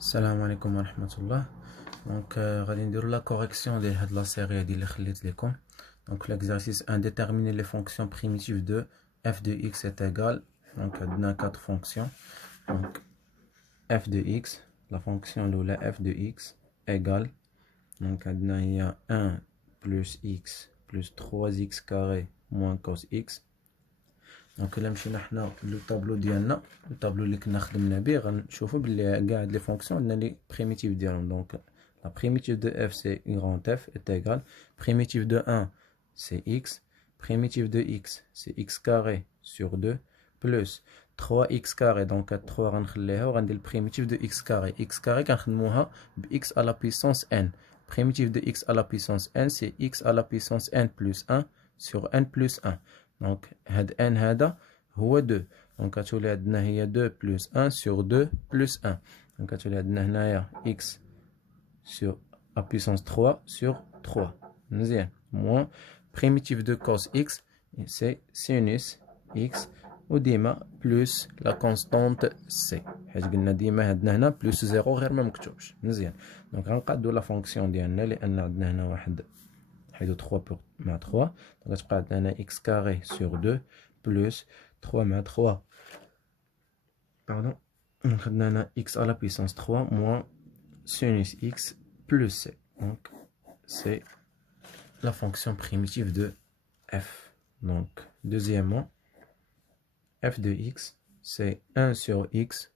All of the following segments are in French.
السلام عليكم ورحمة الله. دونك غادي نديرو لا كوريكسيون ديال هاد لا سيري هادي اللي خليت لكم. دونك l'exercice 1, déterminer les fonctions primitives de f de x est égal. Donc عندنا 4 fonctions. Donc f de x, la fonction الاولى f de x égale. Donc عندنا هي 1 plus x plus 3x carré moins cos x. دونك الا مشينا حنا لو طابلو ديالنا، الطابلو اللي كنا خدمنا به، غنشوفوا بلي كاع هاد لي فونكسيون عندنا لي بريميتيف ديالهم. دونك لا بريميتيف دو f c'est grand f est égal primitive de 1 c'est x, primitive de x c'est x carré sur 2 plus 3x carré. donc 3 غنخليها وغندير primitive de x carré. x carré كنخدموها ب x à la puissance n. primitive de x à la puissance n c'est x à la puissance n plus 1 sur n plus 1. donc هاد n هذا هو 2. donc كتولي عندنا هي 2 plus 1 sur 2 plus 1. donc كتولي عندنا هنايا x sur la puissance 3 sur 3 مزيان moins primitive de cos x c'est sinus x وديما plus la constante c حيت قلنا ديما عندنا هنا plus 0 غير ما مكتوبش مزيان. دونك غنقادو لا فونكسيون ديالنا لان عندنا هنا واحد حيدو 3 مع 3. دونك غتبقى عندنا هنا x carré sur 2 plus 3 مع 3 pardon خدنا هنا x à la puissance 3 moins sinus x plus c. donc c'est la fonction primitive de f. donc deuxièmement f de x c'est 1 sur x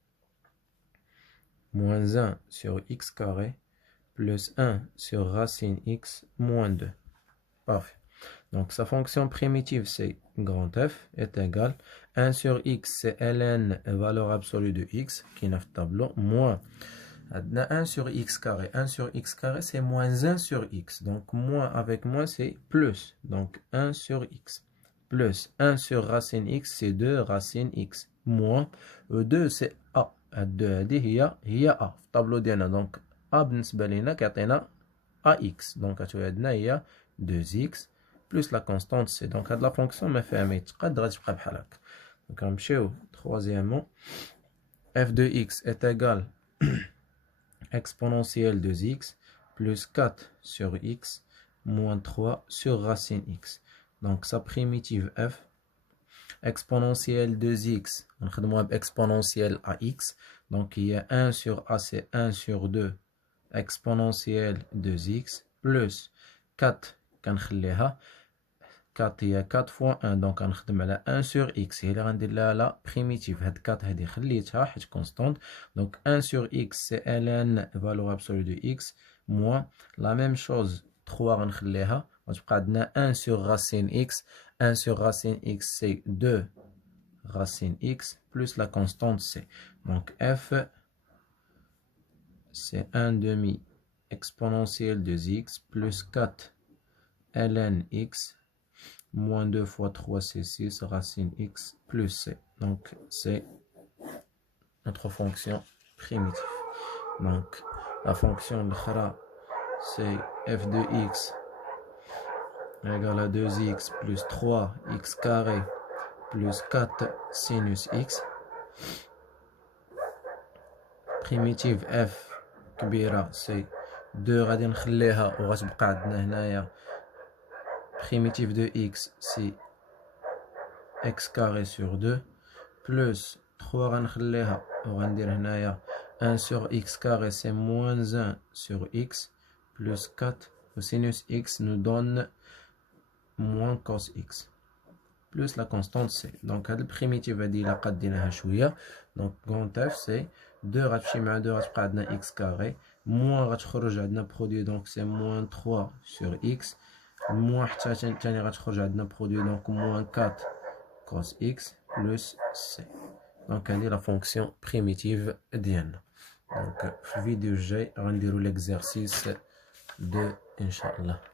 moins 1 sur x carré plus 1 sur racine x moins 2. Parfait. Donc sa fonction primitive c'est grand f est égal 1 sur x c'est ln valeur absolue de x qui est dans le tableau moins 1 sur x carré. 1 sur x carré c'est moins 1 sur x. donc moins avec moins c'est plus. donc 1 sur x plus 1 sur racine x c'est 2 racine x moins 2 c'est a. 2 هذه هي a في الطابلو ديالنا. donc a بالنسبة لينا كيعطينا ax. donc كتولي عندنا هي 2x plus la constante c. donc هاد لا فونكسيون ما فيها ما يتقاد غتبقى بحال هكا. donc غنمشيو troisièmement f de x est égal exponentielle de x plus 4 sur x moins 3 sur racine x. donc sa primitive f exponentielle de x on خدموها exponentielle à x. donc il y a 1 sur a c'est 1 sur 2 exponentielle de x plus 4 كنخليها 4 هي 4 fois 1 donc غنخدم على 1 sur x هي اللي غندير لها لا primitive. هاد 4 هادي خليتها حيت constante. donc 1 sur x c'est ln valeur absolue de x moins la même chose 3 غنخليها غتبقى عندنا 1 sur racine x. 1 sur racine x c'est 2 racine x plus la constante c. donc f c'est 1 demi exponentielle de x plus 4 ln x moins 2 fois 3 c'est 6 racine x plus c. donc c'est notre fonction primitive. donc la fonction l'autre c'est f de x égale à 2x plus 3x carré plus 4 sinus x. primitive f كبيرة c'est 2 غادي نخليها وغتبقى عندنا هنايا primitive de x c'est x carré sur 2 plus 3 غنخليها وغندير هنايا 1 sur x carré c'est moins 1 sur x plus 4 sinus x nous donne moins cos x plus la constante c. donc هاد البريميتيف هادي الا قاديناها شويه donc grand f c'est 2 غتمشي مع 2 غتبقى عندنا x carré moins غتخرج عندنا برودوي donc c'est moins 3 sur x moins حتى ثاني غتخرج عندنا برودوي donc moins 4 cos x plus c. donc هادي لا فونكسيون بريميتيف ديالنا. donc في الفيديو الجاي غنديرو l'exercice 2 ان شاء الله.